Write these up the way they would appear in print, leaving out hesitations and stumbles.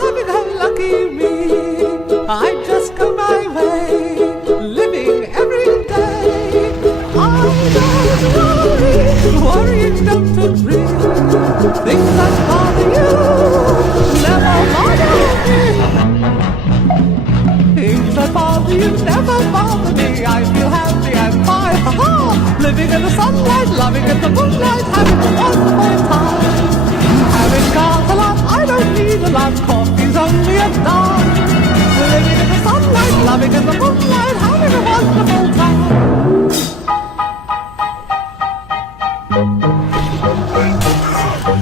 happy-go-lucky me. I just go my way, living every day. I don't worrying don't agree. Things that bother you never bother me. Things that bother you never bother me. I feel happy and fine, living in the sunlight, loving in the moonlight, having a wonderful time. Having got a lot, I don't need a lot. Coffee's only a dime. Living in the sunlight, loving in the moonlight, having a wonderful time.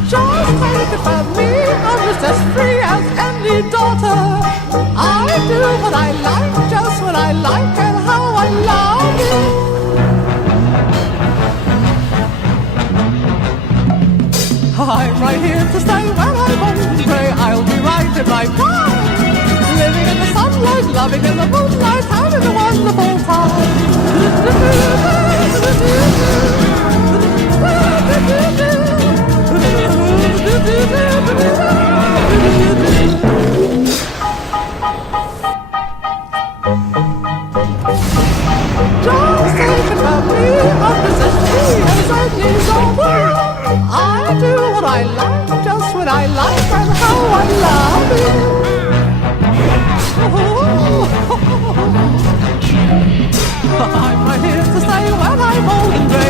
Just take it from me, I was as free as any daughter. I do what I like, just what I like, and how I love it. I'm right here to stay when I won't pray. I'll be right in my prime, living in the sunlight, loving in the moonlight, having a wonderful time. Just take it from me, I'm as free as any daughter. I do what I like, just what I like, and how I love it. I'm right here to stay when I'm old and grey.